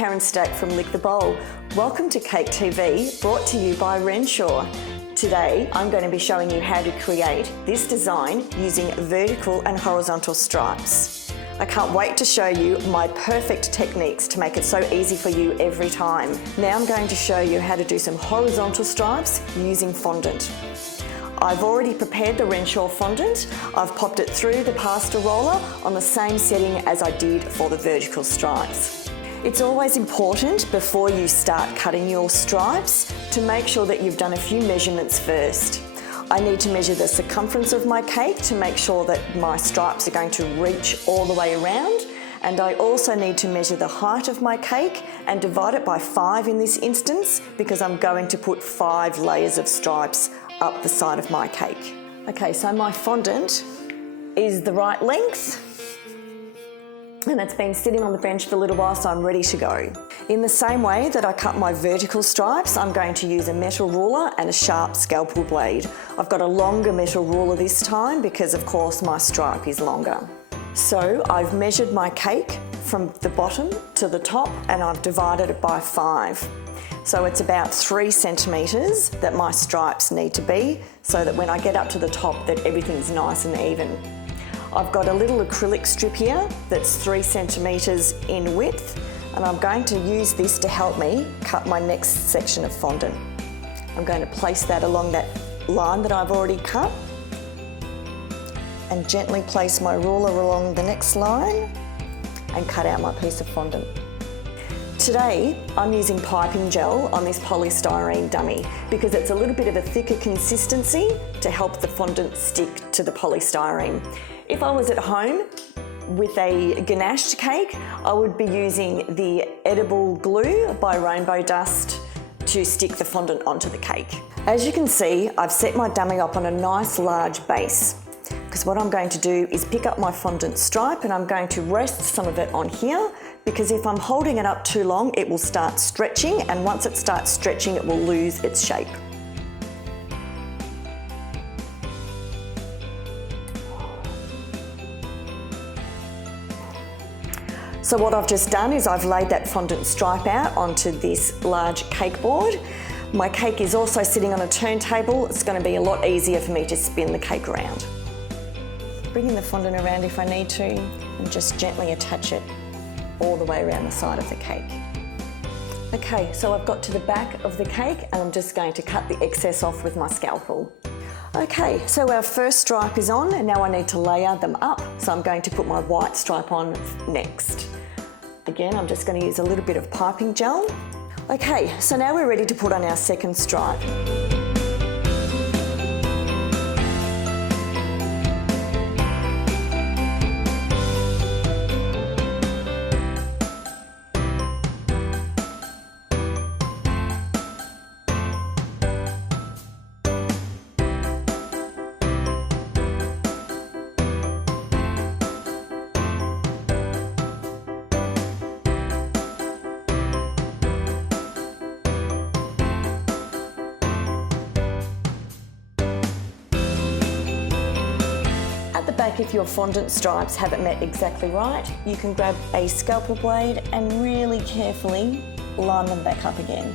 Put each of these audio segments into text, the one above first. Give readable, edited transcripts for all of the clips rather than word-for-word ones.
Karen Stack from Lick the Bowl. Welcome to Cake TV, brought to you by Renshaw. Today, I'm going to be showing you how to create this design using vertical and horizontal stripes. I can't wait to show you my perfect techniques to make it so easy for you every time. Now I'm going to show you how to do some horizontal stripes using fondant. I've already prepared the Renshaw fondant. I've popped it through the pasta roller on the same setting as I did for the vertical stripes. It's always important before you start cutting your stripes to make sure that you've done a few measurements first. I need to measure the circumference of my cake to make sure that my stripes are going to reach all the way around. And I also need to measure the height of my cake and divide it by 5 in this instance because I'm going to put 5 layers of stripes up the side of my cake. Okay, so my fondant is the right length and it's been sitting on the bench for a little while, so I'm ready to go. In the same way that I cut my vertical stripes, I'm going to use a metal ruler and a sharp scalpel blade. I've got a longer metal ruler this time because of course my stripe is longer. So I've measured my cake from the bottom to the top and I've divided it by 5. So it's about 3 centimetres that my stripes need to be so that when I get up to the top that everything's nice and even. I've got a little acrylic strip here that's 3 centimetres in width and I'm going to use this to help me cut my next section of fondant. I'm going to place that along that line that I've already cut and gently place my ruler along the next line and cut out my piece of fondant. Today, I'm using piping gel on this polystyrene dummy because it's a little bit of a thicker consistency to help the fondant stick to the polystyrene. If I was at home with a ganached cake, I would be using the edible glue by Rainbow Dust to stick the fondant onto the cake. As you can see, I've set my dummy up on a nice large base because what I'm going to do is pick up my fondant stripe and I'm going to rest some of it on here because if I'm holding it up too long, it will start stretching, and once it starts stretching, it will lose its shape. So what I've just done is I've laid that fondant stripe out onto this large cake board. My cake is also sitting on a turntable. It's going to be a lot easier for me to spin the cake around. Bringing the fondant around if I need to and just gently attach it all the way around the side of the cake. Okay, so I've got to the back of the cake and I'm just going to cut the excess off with my scalpel. Okay, so our first stripe is on and now I need to layer them up. So I'm going to put my white stripe on next. Again, I'm just going to use a little bit of piping gel. Okay, so now we're ready to put on our second stripe. If your fondant stripes haven't met exactly right, you can grab a scalpel blade and really carefully line them back up again.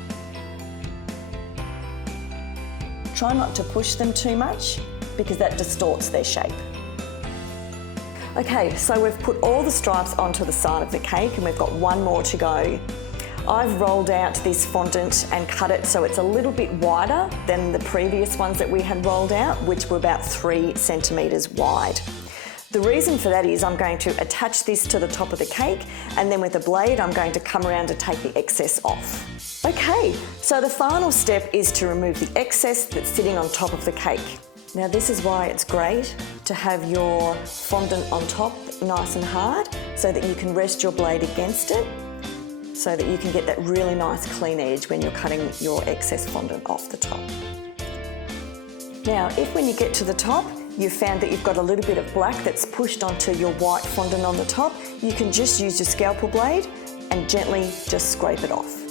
Try not to push them too much because that distorts their shape. Okay, so we've put all the stripes onto the side of the cake and we've got one more to go. I've rolled out this fondant and cut it so it's a little bit wider than the previous ones that we had rolled out, which were about 3 centimetres wide. The reason for that is I'm going to attach this to the top of the cake and then with a blade I'm going to come around to take the excess off. Okay, so the final step is to remove the excess that's sitting on top of the cake. Now this is why it's great to have your fondant on top nice and hard so that you can rest your blade against it so that you can get that really nice clean edge when you're cutting your excess fondant off the top. Now, if when you get to the top, you've found that you've got a little bit of black that's pushed onto your white fondant on the top, you can just use your scalpel blade and gently just scrape it off.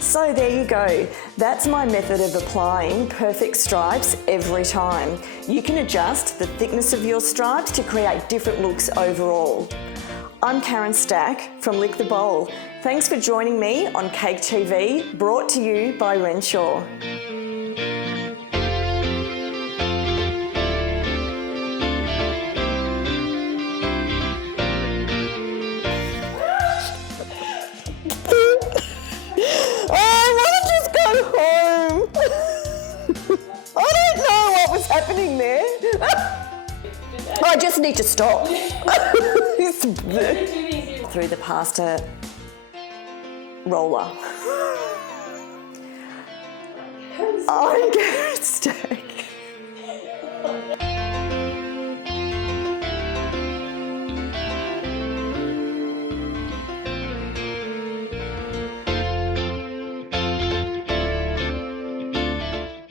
So there you go. That's my method of applying perfect stripes every time. You can adjust the thickness of your stripes to create different looks overall. I'm Karen Stack from Lick the Bowl. Thanks for joining me on Cake TV, brought to you by Renshaw. Happening there? I just need to stop. Through the pasta roller. I'm Karen Stack.